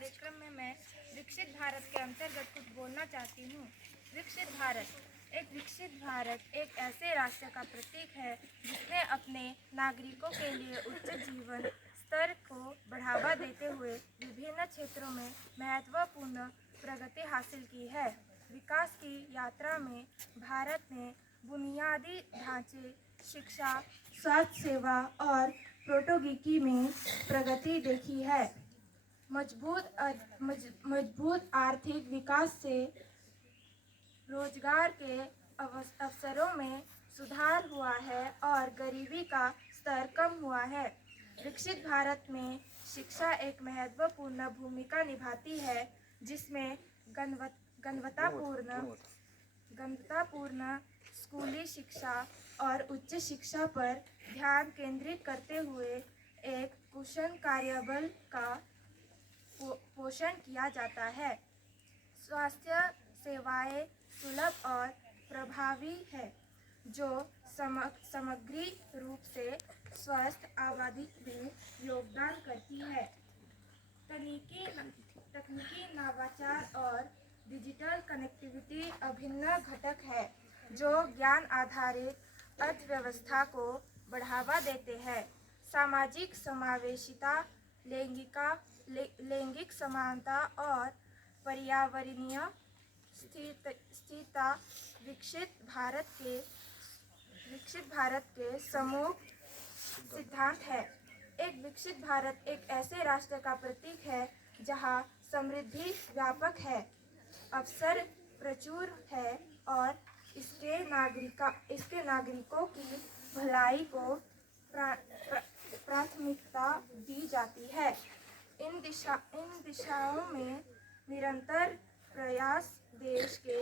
कार्यक्रम में मैं विकसित भारत के अंतर्गत कुछ बोलना चाहती हूँ। विकसित भारत एक ऐसे राष्ट्र का प्रतीक है जिसने अपने नागरिकों के लिए उच्च जीवन स्तर को बढ़ावा देते हुए विभिन्न क्षेत्रों में महत्वपूर्ण प्रगति हासिल की है। विकास की यात्रा में भारत ने बुनियादी ढांचे, शिक्षा, स्वास्थ्य सेवा और प्रौद्योगिकी में प्रगति देखी है। मजबूत आर्थिक विकास से रोजगार के अवसरों में सुधार हुआ है और गरीबी का स्तर कम हुआ है। विकसित भारत में शिक्षा एक महत्वपूर्ण भूमिका निभाती है, जिसमें गुणवत्तापूर्ण स्कूली शिक्षा और उच्च शिक्षा पर ध्यान केंद्रित करते हुए एक कुशल कार्यबल का पोषण किया जाता है। स्वास्थ्य सेवाएं सुलभ और प्रभावी है, जो समग्र रूप से स्वस्थ आबादी में योगदान करती है। तकनीकी नवाचार और डिजिटल कनेक्टिविटी अभिन्न घटक है, जो ज्ञान आधारित अर्थव्यवस्था को बढ़ावा देते हैं। सामाजिक समावेशिता, लैंगिक समानता और पर्यावरणीय स्थिरता विकसित भारत के समूह सिद्धांत है। एक विकसित भारत एक ऐसे राष्ट्र का प्रतीक है जहां समृद्धि व्यापक है, अवसर प्रचुर है और इसके नागरिकों की भलाई को प्राथमिकता दी जाती है। इन दिशाओं में निरंतर प्रयास देश के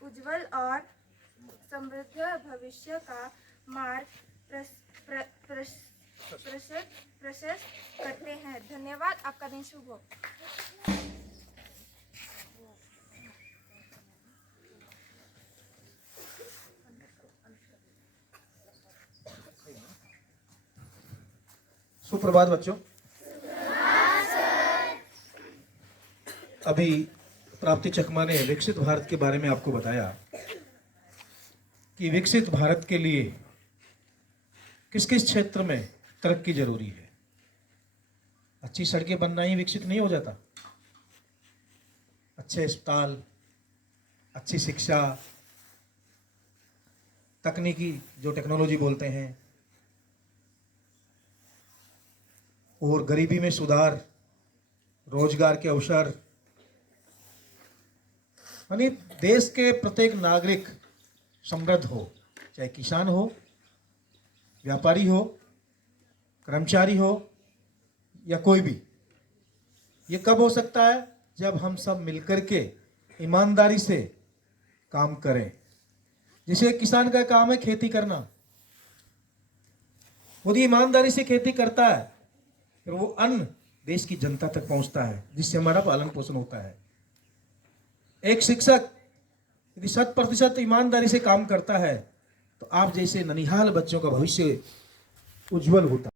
उज्जवल और समृद्ध भविष्य का मार्ग प्रशस्त करते हैं। धन्यवाद। आपका दिन शुभ हो। सुप्रभात बच्चों। अभी प्राप्ति चकमा ने विकसित भारत के बारे में आपको बताया कि विकसित भारत के लिए किस किस क्षेत्र में तरक्की जरूरी है। अच्छी सड़कें बनना ही विकसित नहीं हो जाता। अच्छे अस्पताल, अच्छी शिक्षा, तकनीकी जो टेक्नोलॉजी बोलते हैं, और गरीबी में सुधार, रोजगार के अवसर, यानी देश के प्रत्येक नागरिक समृद्ध हो, चाहे किसान हो, व्यापारी हो, कर्मचारी हो या कोई भी। ये कब हो सकता है? जब हम सब मिलकर के ईमानदारी से काम करें। जैसे किसान का काम है खेती करना, वो ईमानदारी से खेती करता है, फिर वो अन्न देश की जनता तक पहुंचता है, जिससे हमारा पालन पोषण होता है। एक शिक्षक यदि 100% ईमानदारी से काम करता है तो आप जैसे ननिहाल बच्चों का भविष्य उज्जवल होता है।